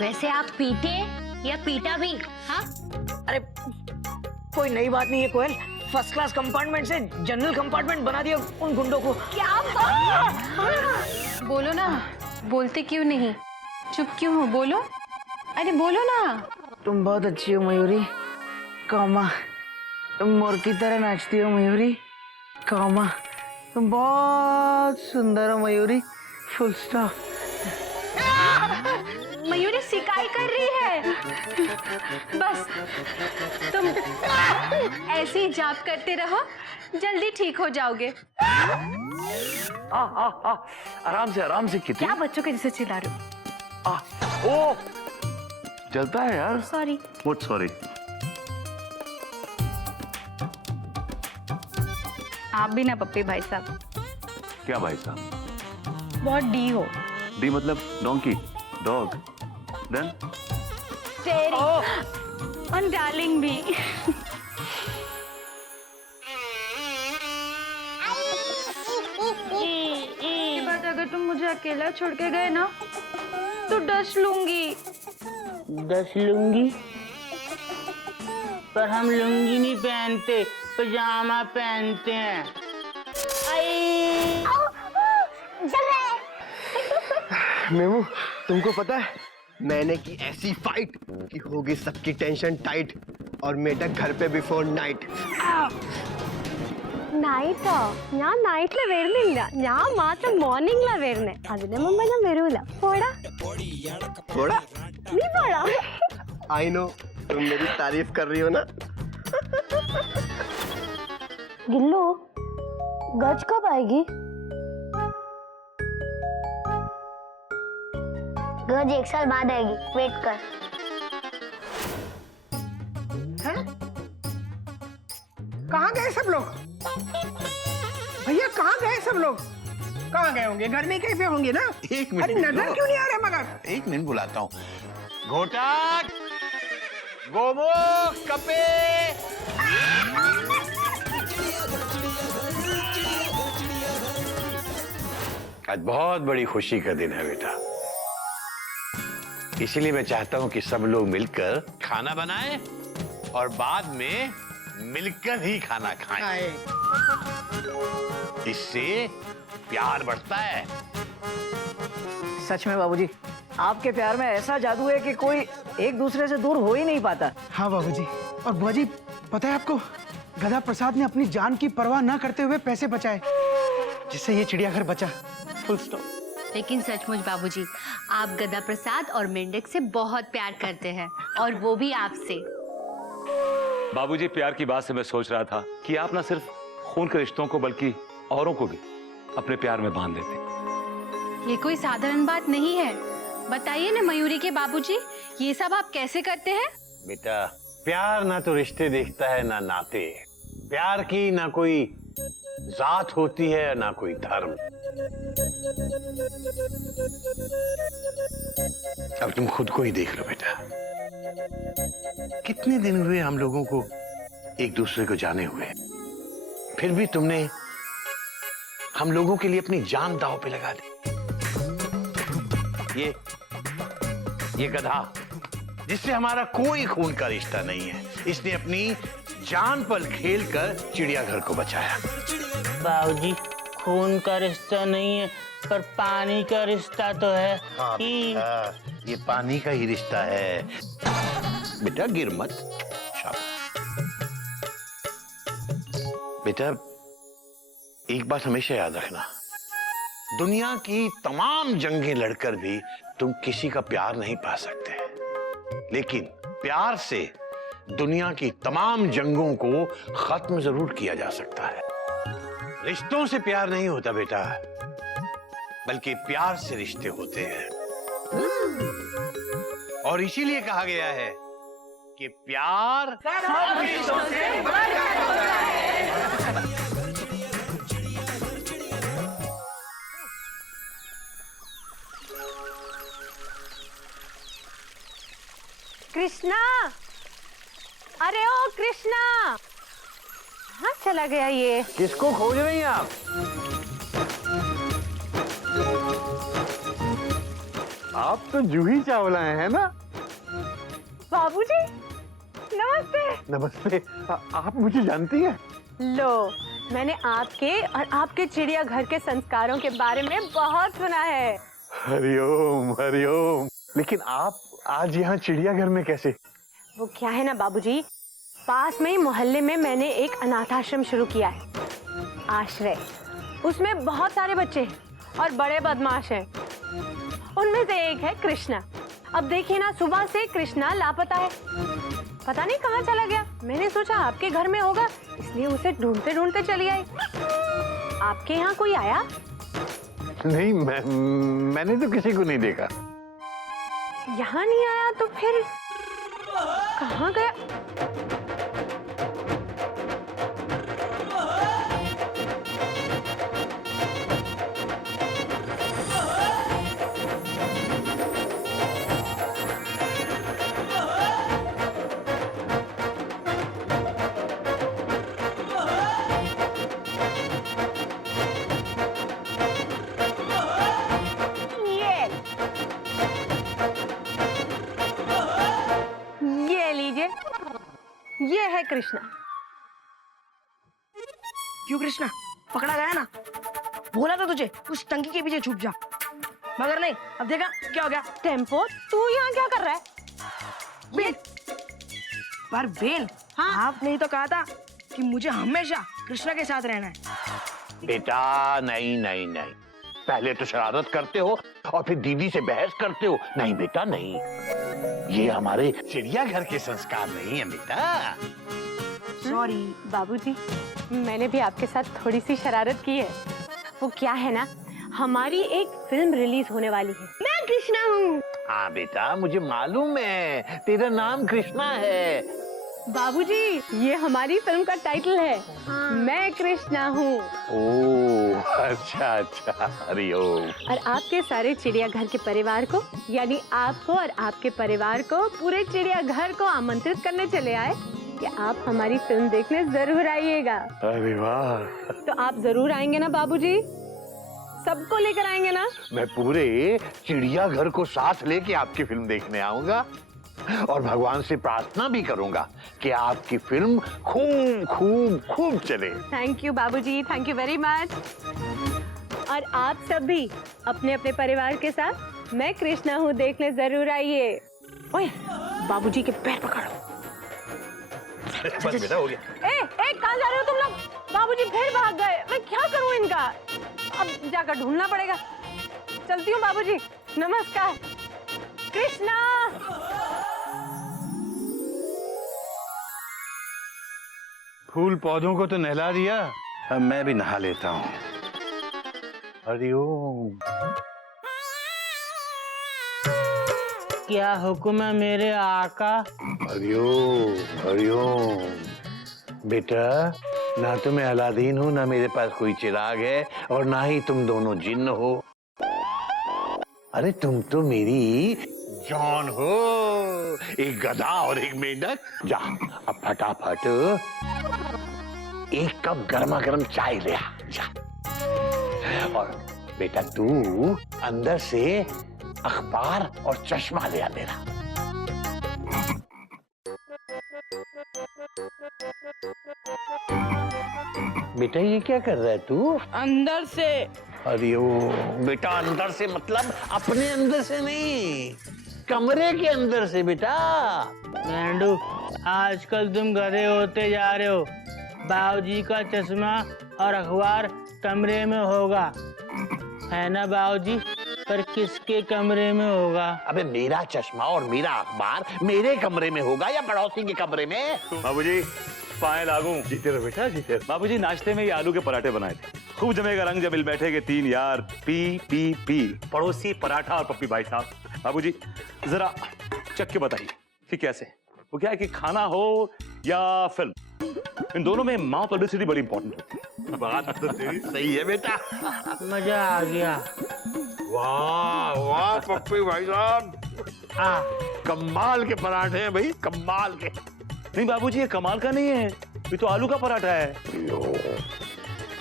वैसे आप पीटे या पीटा भी? हाँ, अरे कोई नई बात नहीं है कोयल, फर्स्ट क्लास कंपार्टमेंट से जनरल कंपार्टमेंट बना दिया उन गुंडों को। क्या बात? बोलो ना, बोलते क्यों नहीं? चुप क्यों हो? बोलो, अरे बोलो ना। तुम बहुत अच्छी हो मयूरी, कौमा तुम मोर की तरह नाचती हो मयूरी, कौमा तुम बहुत सुंदर हो मयूरी, फुल स्टॉप। मयूरी सिकाई कर रही है। बस तुम ऐसे ही जाप करते रहो, जल्दी ठीक हो जाओगे। आराम से कितनी। क्या बच्चों के जैसे चिल्ला रहे हो? ओ चलता है यार। सॉरी। What sorry? आप भी ना पप्पी भाई साहब, क्या भाई साहब? बहुत डी हो। डी मतलब डोंकी, डॉग, देन और डार्लिंग भी। ये बात अगर तुम मुझे अकेला छोड़ के गए ना तो डस लूंगी। दस लुंगी? पर हम लुंगी नहीं पहनते, पजामा पहनते हैं। मेमू, तुमको पता है मैंने की ऐसी फाइट कि होगी सबकी टेंशन टाइट और मेढक घर पे बिफोर नाइट। നൈറ്റോ? ഞാൻ നൈറ്റില് വരുന്നില്ല, ഞാൻ മാത്രം മോർണിംഗിലാ വരുന്നേ. അതിന് മുമ്പ് ഞാൻ വരൂല. പോടാ थोड़ा നീ പോടാ. आई नो तुम मेरी तारीफ कर रही हो ना। गिल्लू, गज कब आएगी? गज 1 साल बाद आएगी, वेट कर. कहाँ गए सब लोग? भैया कहाँ गए सब लोग? कहाँ गए होंगे? घर में कहीं पे होंगे ना? एक मिनट अरे नजर क्यों नहीं आ रहे मगर? एक मिनट बुलाता हूँ। घोटाक, गोमुख, कपे। आज बहुत बड़ी खुशी का दिन है बेटा, इसीलिए मैं चाहता हूँ कि सब लोग मिलकर खाना बनाएं और बाद में मिलकर ही खाना खाएं। इससे प्यार बढ़ता है। सच में बाबूजी, आपके प्यार में ऐसा जादू है कि कोई एक दूसरे से दूर हो ही नहीं पाता। हाँ बाबूजी। और बुआ जी, पता है आपको, गधा प्रसाद ने अपनी जान की परवाह न करते हुए पैसे बचाए, जिससे ये चिड़ियाघर बचा। Full stop. लेकिन सचमुच बाबूजी, आप गदा प्रसाद और मेंढक से बहुत प्यार करते हैं, और वो भी आपसे। बाबूजी, प्यार की बात से मैं सोच रहा था कि आप ना सिर्फ खून के रिश्तों को बल्कि औरों को भी अपने प्यार में बांध देते। ये कोई साधारण बात नहीं है। बताइए ना मयूरी के बाबूजी, ये सब आप कैसे करते हैं? बेटा, प्यार ना तो रिश्ते देखता है ना नाते। प्यार की ना कोई जात होती है ना कोई धर्म। अब तुम खुद को ही देख लो बेटा, कितने दिन हुए हम लोगों को एक दूसरे को जाने हुए, फिर भी तुमने हम लोगों के लिए अपनी जान दांव पे लगा दी। ये गधा, जिससे हमारा कोई खून का रिश्ता नहीं है, इसने अपनी जान पर खेलकर चिड़ियाघर को बचाया। बाबूजी, खून का रिश्ता नहीं है पर पानी का रिश्ता तो है। हाँ बेटा, ये पानी का ही रिश्ता है। बेटा गिर मत। बेटा, एक बात हमेशा याद रखना, दुनिया की तमाम जंगें लड़कर भी तुम किसी का प्यार नहीं पा सकते, लेकिन प्यार से दुनिया की तमाम जंगों को खत्म जरूर किया जा सकता है। रिश्तों से प्यार नहीं होता बेटा, बल्कि प्यार से रिश्ते होते हैं। और इसीलिए कहा गया है कि प्यार सब रिश्तों से बढ़कर होता है। कृष्णा, अरे ओ कृष्णा, कहाँ चला गया ये? किसको खोज रही हैं आप? आप तो जूही चावला है ना? बाबूजी नमस्ते। नमस्ते। आप मुझे जानती हैं? लो, मैंने आपके और आपके चिड़ियाघर के संस्कारों के बारे में बहुत सुना है। हरिओम हरिओम। लेकिन आप आज यहाँ चिड़ियाघर में कैसे? वो क्या है ना बाबूजी, पास में ही मोहल्ले में मैंने एक अनाथ आश्रम शुरू किया है, आश्रय। उसमें बहुत सारे बच्चे हैं और बड़े बदमाश हैं। उनमें से एक है कृष्णा। अब देखिए ना, सुबह से कृष्णा लापता है, पता नहीं कहाँ चला गया। मैंने सोचा आपके घर में होगा, इसलिए उसे ढूंढते ढूंढते चली आई। आपके यहाँ कोई आया? नहीं, मैंने तो किसी को नहीं देखा। यहाँ नहीं आया तो फिर कहाँ गया? ये लीजिए, ये है कृष्णा। क्यों कृष्णा, पकड़ा गया ना? बोला था तुझे उस टंकी के पीछे छुप जा, मगर नहीं। अब देखा क्या हो गया। टेम्पो, तू यहाँ क्या कर रहा है? बेन, पर बेन, हाँ? आपने ही तो कहा था कि मुझे हमेशा कृष्णा के साथ रहना है। बेटा नहीं नहीं नहीं, पहले तो शरारत करते हो और फिर दीदी से बहस करते हो। नहीं बेटा नहीं, ये हमारे चिड़ियाघर के संस्कार नहीं है बेटा। सॉरी बाबूजी, मैंने भी आपके साथ थोड़ी सी शरारत की है। वो क्या है ना, हमारी एक फिल्म रिलीज होने वाली है। मैं कृष्णा हूँ। हाँ बेटा, मुझे मालूम है तेरा नाम कृष्णा है। बाबूजी, ये हमारी फिल्म का टाइटल है। हाँ। मैं कृष्णा हूँ। ओह अच्छा अच्छा, हरिओम। और आपके सारे चिड़ियाघर के परिवार को, यानी आपको और आपके परिवार को, पूरे चिड़ियाघर को आमंत्रित करने चले आए कि आप हमारी फिल्म देखने जरूर आइएगा। अरे वाह। तो आप जरूर आएंगे ना बाबूजी? सबको लेकर आएंगे ना? मैं पूरे चिड़ियाघर को साथ लेके आपकी फिल्म देखने आऊंगा और भगवान से प्रार्थना भी करूंगा कि आपकी फिल्म खूब खूब खूब चले। थैंक यू बाबूजी, थैंक यू वेरी मच। और आप सब भी अपने अपने परिवार के साथ मैं कृष्णा हूँ देखने जरूर आइए। ओए, बाबूजी के पैर पकड़ो। बस बेटा, हो गया। कहाँ जा रहे हो तुम लोग? बाबूजी फिर भाग गए। मैं क्या करूँ इनका? अब जाकर ढूंढना पड़ेगा। चलती हूँ बाबूजी, नमस्कार। कृष्णा। फूल पौधों को तो नहला दिया, अब मैं भी नहा लेता हूँ। हरिओम। क्या हुक्म है मेरे आका? हरिओम हरिओम। बेटा, ना तो मैं अलादीन हूँ, ना मेरे पास कोई चिराग है, और ना ही तुम दोनों जिन्न हो। अरे तुम तो मेरी जान हो, एक गधा और एक मेंढक। जा अब फटाफट एक कप गर्मा गर्म चाय ले आ जा। और बेटा तू अंदर से अखबार और चश्मा ले आ मेरा। बेटा ये क्या कर रहा है तू? अंदर से। अरे ओ बेटा, अंदर से मतलब अपने अंदर से नहीं, कमरे के अंदर से बेटा। मेंढू, आजकल तुम गधे होते जा रहे हो। बाबूजी का चश्मा और अखबार कमरे में होगा, है ना बाबूजी? पर किसके कमरे में होगा? अबे मेरा चश्मा और मेरा अखबार मेरे कमरे में होगा या पड़ोसी के कमरे में? बाबूजी पाए लागू। जीते रहो बेटा, जीते रहो। बाबूजी नाश्ते में ये आलू के पराठे बनाए थे, खूब जमेगा रंग जब मिल बैठे के तीन यार। पी पी पी, पड़ोसी, पराठा और पप्पी भाई साहब। बाबूजी जरा चख के बताइए कि कैसे? वो क्या है कि खाना हो या फिल्म, इन दोनों में माउथ पब्लिसिटी बड़ी इंपॉर्टेंट होती है। बात तो तेरी सही है बेटा। मजा आ गया। वाह वाह पप्पी भाई साहब, कमाल के पराठे हैं भाई, कमाल के। नहीं बाबूजी, ये कमाल का नहीं है, ये तो आलू का पराठा है।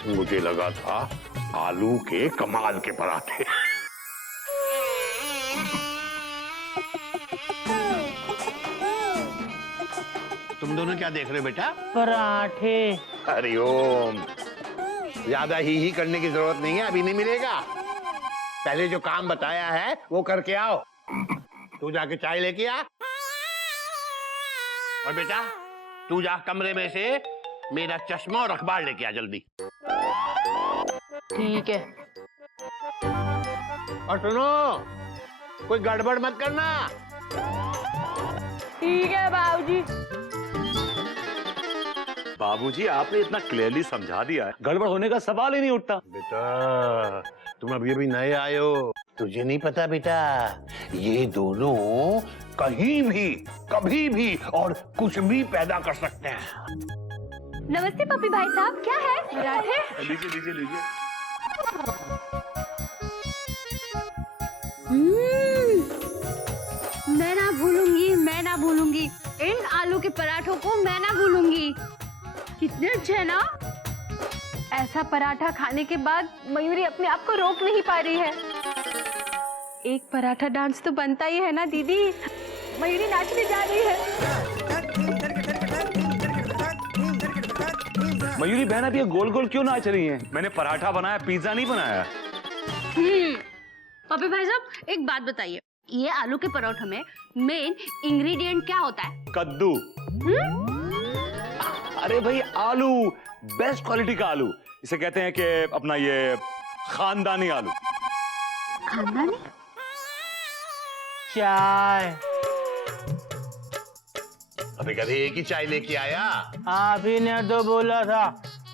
मुझे लगा था आलू के कमाल के पराठे। दोनों क्या देख रहे हो बेटा? पराठे। हरिओम। ज्यादा ही करने की जरूरत नहीं है, अभी नहीं मिलेगा। पहले जो काम बताया है वो करके आओ। तू जाके चाय लेके आ। और बेटा तू जा कमरे में से मेरा चश्मा और अखबार लेके आ जल्दी। ठीक है। और सुनो, कोई गड़बड़ मत करना। ठीक है बाबूजी। बाबूजी आपने इतना क्लियरली समझा दिया है, गड़बड़ होने का सवाल ही नहीं उठता। बेटा तुम अभी नए आए हो, तुझे नहीं पता बेटा, ये दोनों कहीं भी कभी भी और कुछ भी पैदा कर सकते हैं। नमस्ते पप्पी भाई साहब, क्या है? पराठे? लीजिए लीजिए लीजिए। मैं ना भूलूंगी इन आलू के पराठों को, मैं ना भूलूंगी। कितने अच्छे हैं ना। ऐसा पराठा खाने के बाद मयूरी अपने आप को रोक नहीं पा रही है। एक पराठा डांस तो बनता ही है ना दीदी। मयूरी नाचने जा रही है। मयूरी बहन अब ये गोल गोल क्यों नाच रही हैं? मैंने पराठा बनाया, पिज्जा नहीं बनाया। पप्पी भाई साहब एक बात बताइए, ये आलू के परोठे में मेन इंग्रेडिएंट क्या होता है? कद्दू। अरे भाई आलू, बेस्ट क्वालिटी का आलू, इसे कहते हैं कि अपना ये खानदानी आलू। खानदानी? चाय। अबे कभी एक ही चाय लेके आया? आप ही ने तो बोला था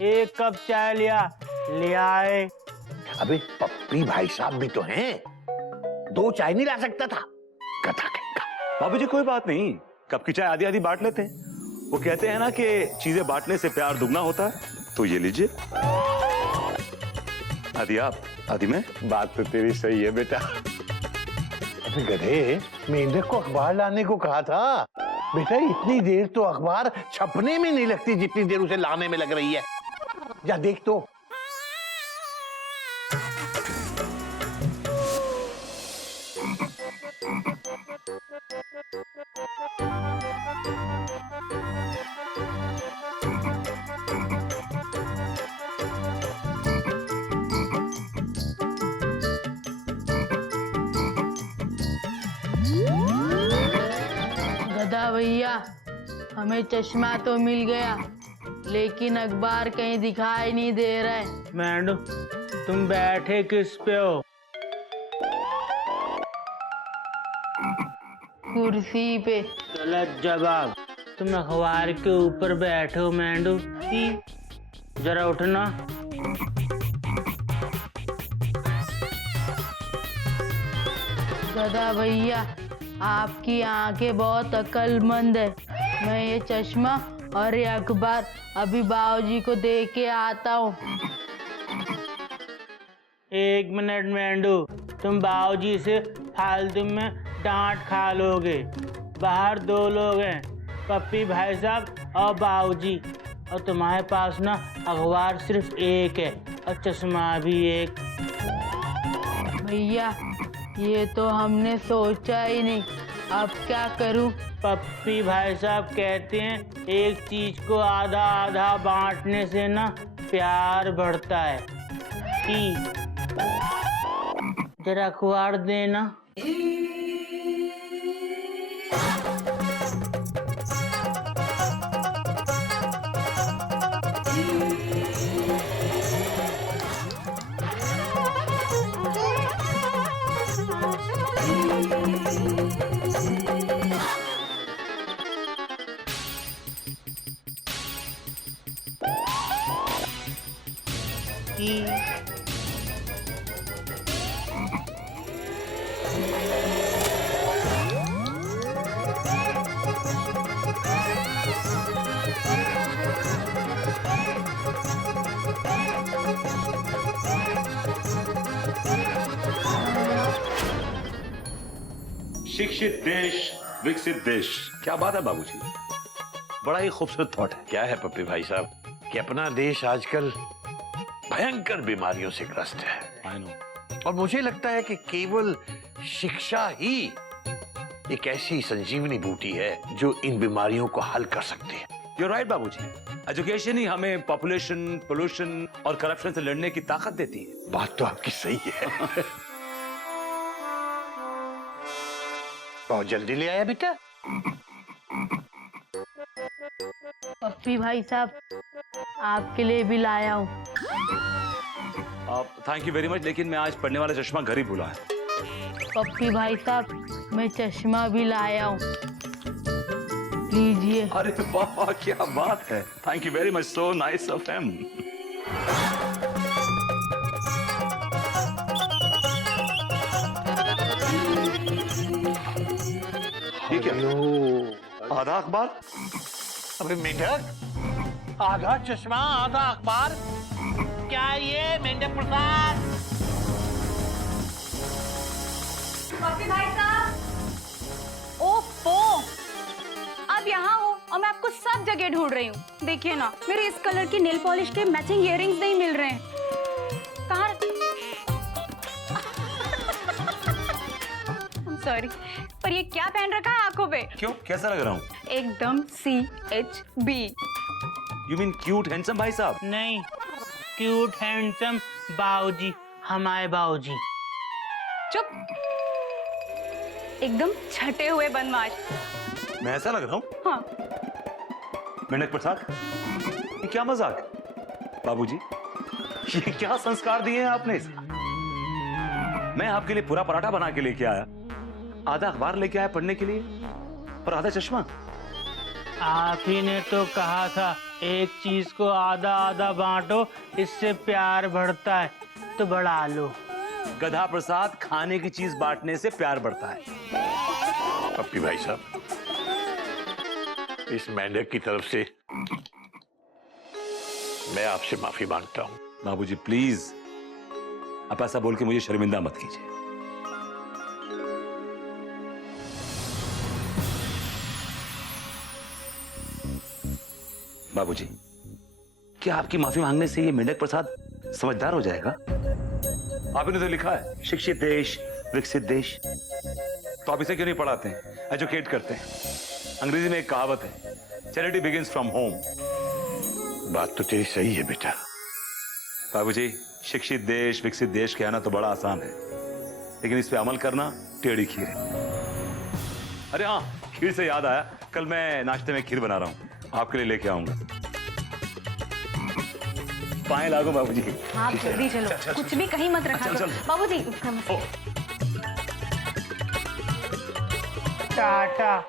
1 कप चाय ले आए। अबे पप्पी भाई साहब भी तो हैं, 2 चाय नहीं ला सकता था? कथा कहेगा। बाबूजी कोई बात नहीं, कप की चाय आधी आधी बांट लेते हैं। वो कहते हैं ना कि चीजें बांटने से प्यार दुगना होता है, तो ये लीजिए। आधी आप आधी मैं। बात तो तेरी सही है बेटा। अबे गधे, मेंढक को अखबार लाने को कहा था। बेटा इतनी देर तो अखबार छपने में नहीं लगती जितनी देर उसे लाने में लग रही है। जा देख तो। गधा भैया, हमें चश्मा तो मिल गया, लेकिन अखबार कहीं दिखाई नहीं दे रहा है। मैंडू, तुम बैठे किस पे हो? कुर्सी पे। गलत जवाब, तुम अखबार के ऊपर बैठे हो मैंडू। जरा उठना। गधा भैया, आपकी आंखें बहुत अक्लमंद है। मैं ये चश्मा और ये अखबार अभी बाबूजी को दे के आता हूँ। 1 मिनट मेंढू, तुम बाबूजी से फालतू में डांट खा लोगे। बाहर 2 लोग हैं, पप्पी भाई साहब और बाबूजी, और तुम्हारे पास ना अखबार सिर्फ 1 है और चश्मा भी 1। भैया ये तो हमने सोचा ही नहीं, अब क्या करूं? पप्पी भाई साहब कहते हैं एक चीज को आधा आधा बांटने से ना प्यार बढ़ता है। जरा अखबार देना। शिक्षित देश विकसित देश, क्या बात है बाबूजी, बड़ा ही खूबसूरत थॉट है। क्या है पप्पी भाई साहब कि अपना देश आजकल भयंकर बीमारियों से ग्रस्त है। I know। और मुझे लगता है कि केवल शिक्षा ही एक ऐसी संजीवनी बूटी है जो इन बीमारियों को हल कर सकती है। You're right बाबूजी। एजुकेशन ही हमें पॉपुलेशन, पोल्यूशन और करप्शन से लड़ने की ताकत देती है। बात तो आपकी सही है। बहुत जल्दी ले आया बेटा। पप्पी भाई साहब, आपके लिए भी लाया हूँ। थैंक यू वेरी मच, लेकिन मैं आज पढ़ने वाला चश्मा घर ही भूला है। पप्पी भाई साहब, मैं चश्मा भी लाया हूँ, लीजिए। अरे वाह, क्या बात है। Thank you very much, so nice of him. ठीक है, आधा अखबार। अबे मेंढक, आधा चश्मा आधा अखबार, क्या ये मेंढक प्रसाद? पप्पी भाई साहब, ओफो, आप यहाँ हो और मैं आपको सब जगह ढूंढ रही हूँ। देखिए ना, मेरे इस कलर की नेल पॉलिश के मैचिंग इयररिंग्स नहीं मिल रहे हैं। कहाँ? सॉरी, पर ये क्या पहन रखा है आंखों पे? क्यों, कैसा लग रहा हूँ? एकदम CHB। You mean cute handsome भाई साहब? नहीं, क्यूट हैंडसम बाऊजी, हमारे बाऊजी। चुप, एकदम छटे हुए बदमाश। मैं ऐसा लग रहा हूँ? हाँ। मेंढक प्रसाद, ये क्या मजाक? बाबूजी, ये क्या संस्कार दिए हैं आपने? मैं आपके लिए पूरा पराठा बना के लेके आया, आधा अखबार लेके आया पढ़ने के लिए, और आधा चश्मा। आप ही ने तो कहा था एक चीज को आधा आधा बांटो, इससे प्यार बढ़ता है, तो बढ़ा लो। गधा प्रसाद, खाने की चीज बांटने से प्यार बढ़ता है। पप्पी भाई साहब, इस मेंढक की तरफ से मैं आपसे माफी मांगता हूँ। बाबूजी प्लीज, आप ऐसा बोल के मुझे शर्मिंदा मत कीजिए। बाबूजी, क्या आपकी माफी मांगने से ये मेंढक प्रसाद समझदार हो जाएगा? आपने तो लिखा है शिक्षित देश, विकसित देश, तो आप इसे क्यों नहीं पढ़ाते हैं, एजुकेट करते हैं? अंग्रेजी में एक कहावत है, चैरिटी बिगिंस फ्रॉम होम। बात तो तेरी सही है बेटा। बाबूजी, शिक्षित देश, विकसित देश कहना तो बड़ा आसान है, लेकिन इस पे अमल करना टेढ़ी खीर है। अरे हाँ, खीर से याद आया, कल मैं नाश्ते में खीर बना रहा हूँ, आपके लिए लेके आऊंगा। पाए लागो बाबूजी। आप जल्दी चलो, कुछ भी कहीं मत रखा करो। बाबूजी, टाटा।